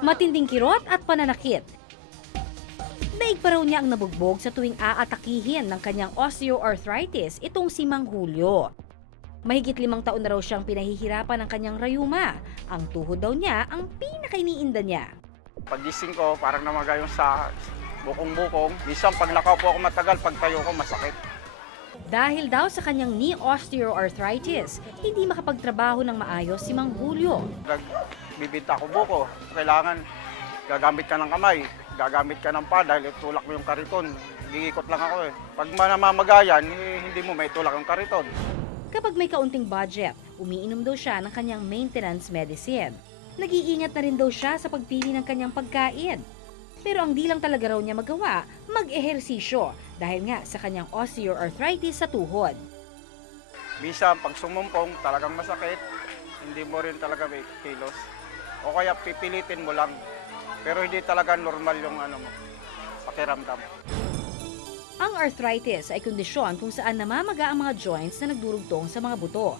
matinding kirot at pananakit. Daig pa raw niya ang nabugbog sa tuwing aatakihin ng kanyang osteoarthritis itong si Mang Julio. Mahigit limang taon na raw siyang pinahihirapan ng kanyang rayuma. Ang tuhod daw niya ang pinakainiinda niya. Pagising ko, parang namagayong sa bukong-bukong. Minsan pag nakaupo ako matagal, pag tayo ko masakit. Dahil daw sa kanyang knee osteoarthritis, hindi makapagtrabaho ng maayos si Mang Julio. Nagbibinta ako buko. Kailangan gagamit ka ng kamay, gagamit ka ng pa dahil itulak mo yung kariton. Gigikot lang ako eh. Pag manamamagayan, eh, hindi mo may tulak yung kariton. Kapag may kaunting budget, umiinom daw siya ng kanyang maintenance medicine. Nag-iingat na rin daw siya sa pagpili ng kanyang pagkain. Pero ang di lang talaga raw niya magawa, mag-ehersisyo dahil nga sa kanyang osteoarthritis sa tuhod. Minsan pag sumumpong, talagang masakit. Hindi mo rin talaga may kilos. O kaya pipilitin mo lang. Pero hindi talaga normal yung ano mo, pakiramdam. Ang arthritis ay kondisyon kung saan namamaga ang mga joints na nagdurugtong sa mga buto.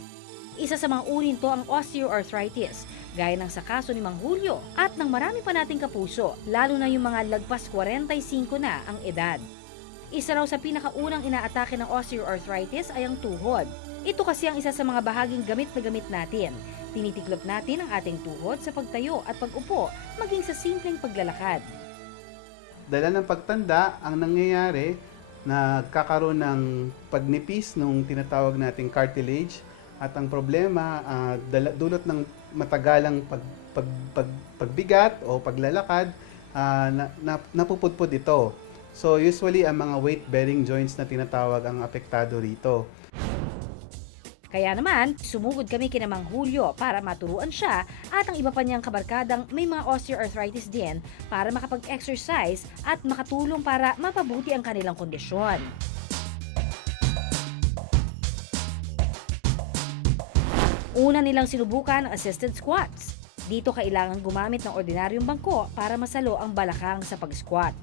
Isa sa mga uri nito ang osteoarthritis, gaya ng sa kaso ni Mang Julio at ng marami pa nating kapuso, lalo na yung mga lagpas 45 na ang edad. Isa raw sa pinakaunang inaatake ng osteoarthritis ay ang tuhod. Ito kasi ang isa sa mga bahaging gamit na gamit natin. Tinitiklop natin ang ating tuhod sa pagtayo at pag-upo, maging sa simpleng paglalakad. dala ng pagtanda, ang nangyayari, nagkakaroon ng pagnipis nung tinatawag nating cartilage at ang problema, ah, dala- dulot ng matagalang pag, pag, pag, pagbigat o paglalakad, ah, na, na, napupudpud ito. So usually ang mga weight-bearing joints na tinatawag ang apektado rito. Kaya naman, sumugod kami kina Mang Julio para maturuan siya at ang iba pa niyang kabarkadang may mga osteoarthritis din para makapag-exercise at makatulong para mapabuti ang kanilang kondisyon. Una nilang sinubukan ang assisted squats. Dito kailangan gumamit ng ordinaryong bangko para masalo ang balakang sa pag-squat.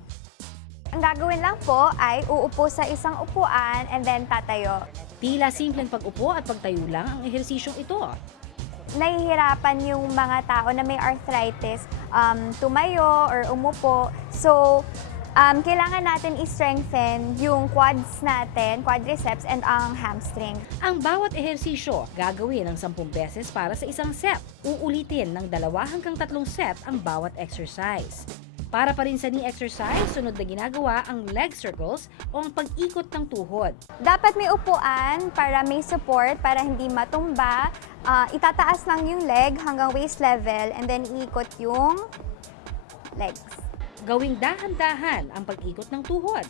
Ang gagawin lang po ay uupo sa isang upuan and then tatayo. Tila simpleng pag-upo at pagtayo lang ang ehersisyong ito. Nahihirapan yung mga tao na may arthritis um, tumayo or umupo. So, um, kailangan natin i-strengthen yung quads natin, quadriceps, and ang hamstring. Ang bawat ehersisyo gagawin ng 10 beses para sa isang set. Uulitin ng dalawa hanggang tatlong set ang bawat exercise. Para pa rin sa knee exercise, sunod na ginagawa ang leg circles o ang pag-ikot ng tuhod. Dapat may upuan para may support, para hindi matumba. Ah, itataas lang yung leg hanggang waist level and then iikot yung legs. Gawing dahan-dahan ang pag-ikot ng tuhod.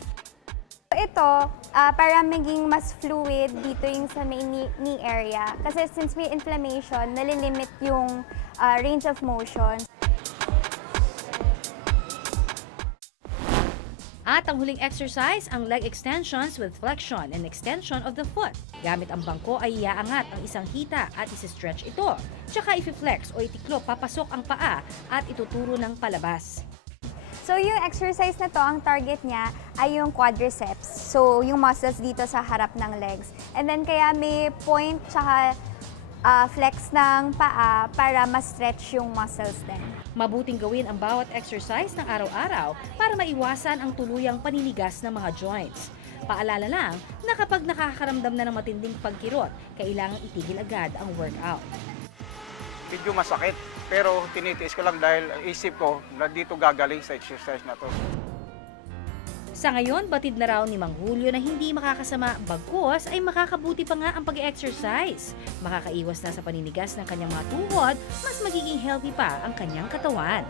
Ito, ah, para maging mas fluid dito yung sa may knee, knee area. Kasi since may inflammation, nalilimit yung ah, range of motion. At ang huling exercise, ang leg extensions with flexion and extension of the foot. Gamit ang bangko ay iaangat ang isang hita at isi-stretch ito. Tsaka i-flex o itiklo papasok ang paa at ituturo ng palabas. So yung exercise na to, ang target niya ay yung quadriceps. So yung muscles dito sa harap ng legs. And then kaya may point tsaka ah, flex ng paa para ma-stretch yung muscles din. Mabuting gawin ang bawat exercise ng araw-araw para maiwasan ang tuluyang paninigas ng mga joints. Paalala lang na kapag nakakaramdam na ng matinding pagkirot, kailangang itigil agad ang workout. Medyo masakit, pero tinitiis ko lang dahil isip ko na dito gagaling sa exercise na to. Sa ngayon, batid na raw ni Mang Julio na hindi makakasama bagkos ay makakabuti pa nga ang pag-exercise. Makakaiwas na sa paninigas ng kanyang mga tuhod, mas magiging healthy pa ang kanyang katawan.